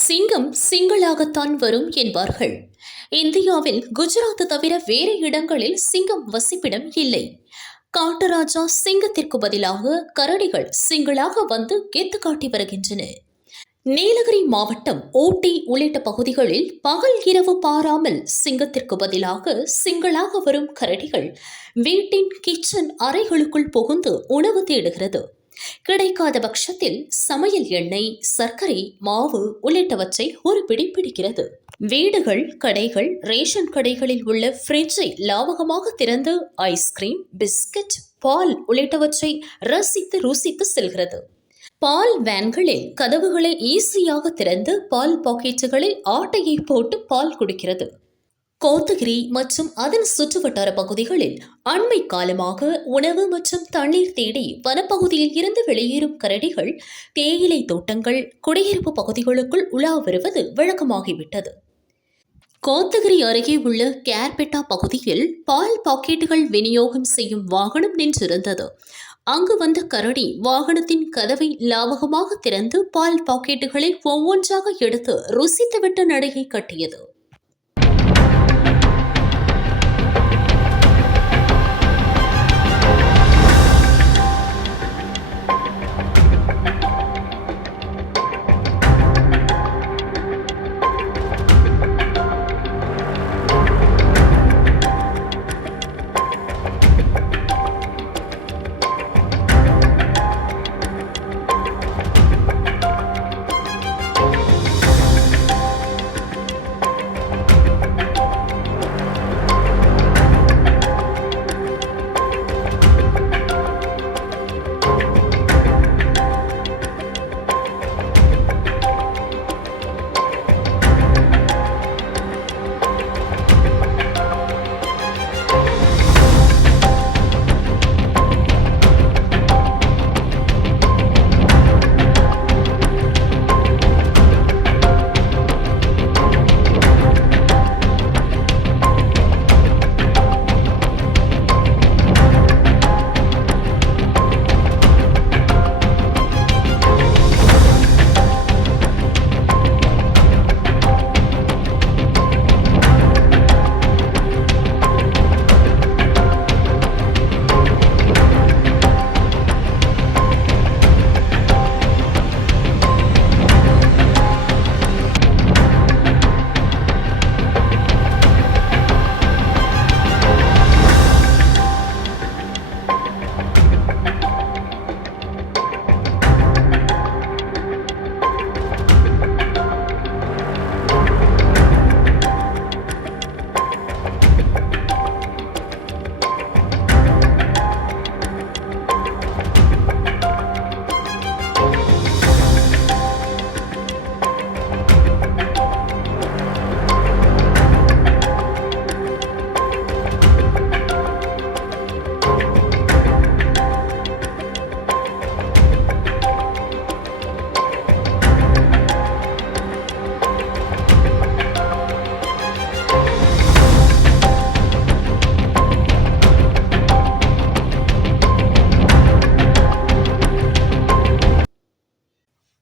சிங்கம் சிங்களாகத்தான் வரும் என்பார்கள். இந்தியாவில் குஜராத் தவிர வேறு இடங்களில் சிங்கம் வசிப்பிடம் இல்லை. காட்டுராஜா சிங்கத்திற்கு பதிலாக கரடிகள் சிங்களாக வந்து கெத்து காட்டி வருகின்றன. நீலகிரி மாவட்டம் ஊட்டி உள்ளிட்ட பகுதிகளில் பகல் இரவு பாராமல் சிங்கத்திற்கு பதிலாக சிங்களாக வரும் கரடிகள் வீட்டின் கிச்சன் அறைகளுக்குள் புகுந்து உணவு தேடுகிறது. கிடைக்காத பட்சத்தில் சமையல் எண்ணெய், சர்க்கரை, மாவு உள்ளிட்டவற்றை ஒரு பிடி பிடிக்கிறது. வீடுகள், கடைகள், ரேஷன் கடைகளில் உள்ள ஃப்ரிட்ஜை லாவகமாக திறந்து ஐஸ்கிரீம், பிஸ்கட், பால் உள்ளிட்டவற்றை ரசித்து ருசித்து செல்கிறது. பால் வேன்களில் கதவுகளை ஈஸியாக திறந்து பால் பாக்கெட்டுகளில் ஆட்டையை போட்டு பால் குடிக்கிறது. கோத்தகிரி மற்றும் அதன் சுற்றுவட்டார பகுதிகளில் அண்மை காலமாக உணவு மற்றும் தண்ணீர் தேடி வனப்பகுதியில் இருந்து வெளியேறும் கரடிகள் தேயிலை தோட்டங்கள், குடியிருப்பு பகுதிகளுக்குள் உலா வருவது வழக்கமாகிவிட்டது. கோத்தகிரி அருகே உள்ள கேர்பெட்டா பகுதியில் பால் பாக்கெட்டுகள் விநியோகம் செய்யும் வாகனம் நின்றிருந்தது. அங்கு வந்த கரடி வாகனத்தின் கதவை லாவகமாக திறந்து பால் பாக்கெட்டுகளை ஒவ்வொன்றாக எடுத்து ருசித்துவிட்டு நடையை கட்டியது.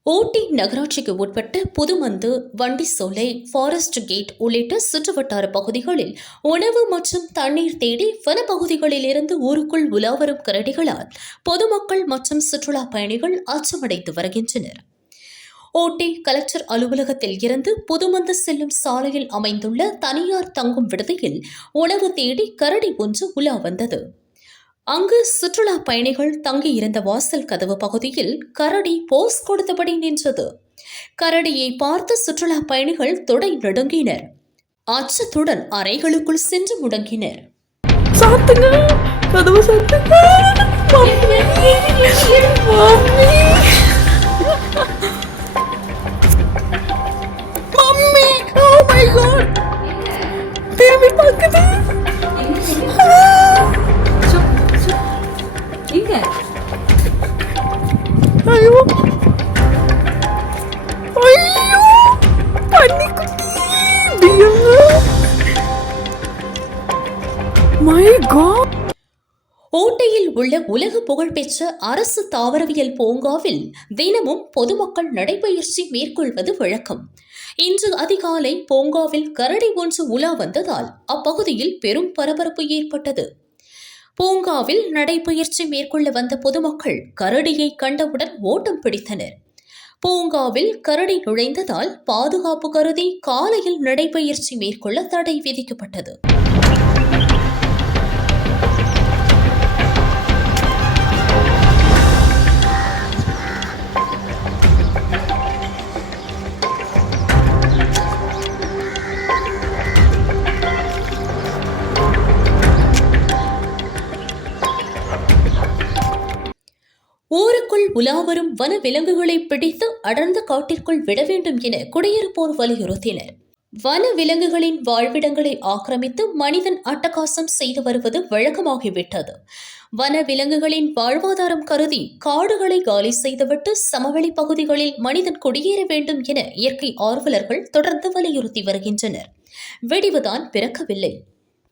ஊட்டி நகராட்சிக்கு உட்பட்ட புதுமந்து, வண்டிசோலை, ஃபாரஸ்ட் கேட் உள்ளிட்ட சுற்றுவட்டார பகுதிகளில் உணவு மற்றும் தண்ணீர் தேடி வனப்பகுதிகளில் இருந்து ஊருக்குள் உலாவரும் கரடிகளால் பொதுமக்கள் மற்றும் சுற்றுலா பயணிகள் அச்சமடைந்து வருகின்றனர். ஊட்டி கலெக்டர் அலுவலகத்தில் இருந்து புதுமந்து செல்லும் சாலையில் அமைந்துள்ள தனியார் தங்கும் விடுதியில் உணவு தேடி கரடி ஒன்று உலா வந்தது. அங்கு சுற்றுலா பயணிகள் தங்கியிருந்த வாசல் கதவு பகுதியில் கரடி போஸ் கொடுத்தபடி நின்றது. கரடியை பார்த்து சுற்றுலா பயணிகள் தொடை நடுங்கினர். அச்சத்துடன் அறைகளுக்குள் சென்று முடங்கினர். ஐயோ ஐயோ பன்னிக்குட்டி மை காட்! ஊட்டியில் உள்ள உலக புகழ்பெற்ற அரசு தாவரவியல் பூங்காவில் தினமும் பொதுமக்கள் நடைபயிற்சி மேற்கொள்வது வழக்கம். இன்று அதிகாலை பூங்காவில் கரடி ஒன்று உலா வந்ததால் அப்பகுதியில் பெரும் பரபரப்பு ஏற்பட்டது. பூங்காவில் நடைபயிற்சி மேற்கொள்ள வந்த பொதுமக்கள் கரடியை கண்டவுடன் ஓட்டம் பிடித்தனர். பூங்காவில் கரடி நுழைந்ததால் பாதுகாப்பு கருதி காலையில் நடைபயிற்சி மேற்கொள்ள தடை விதிக்கப்பட்டது. ஊருக்குள் உலாவரும் வன விலங்குகளை பிடித்து அடர்ந்த காட்டிற்குள் விட வேண்டும் என குடியிருப்போர் வலியுறுத்தினர். வன விலங்குகளின் வாழ்விடங்களை ஆக்கிரமித்து மனிதன் அட்டகாசம் செய்து வருவது வழக்கமாகிவிட்டது. வன விலங்குகளின் வாழ்வாதாரம் கருதி காடுகளை காலி செய்துவிட்டு சமவெளி பகுதிகளில் மனிதன் குடியேற வேண்டும் என இயற்கை ஆர்வலர்கள் தொடர்ந்து வலியுறுத்தி வருகின்றனர். வெடிவுதான் பிறக்கவில்லை.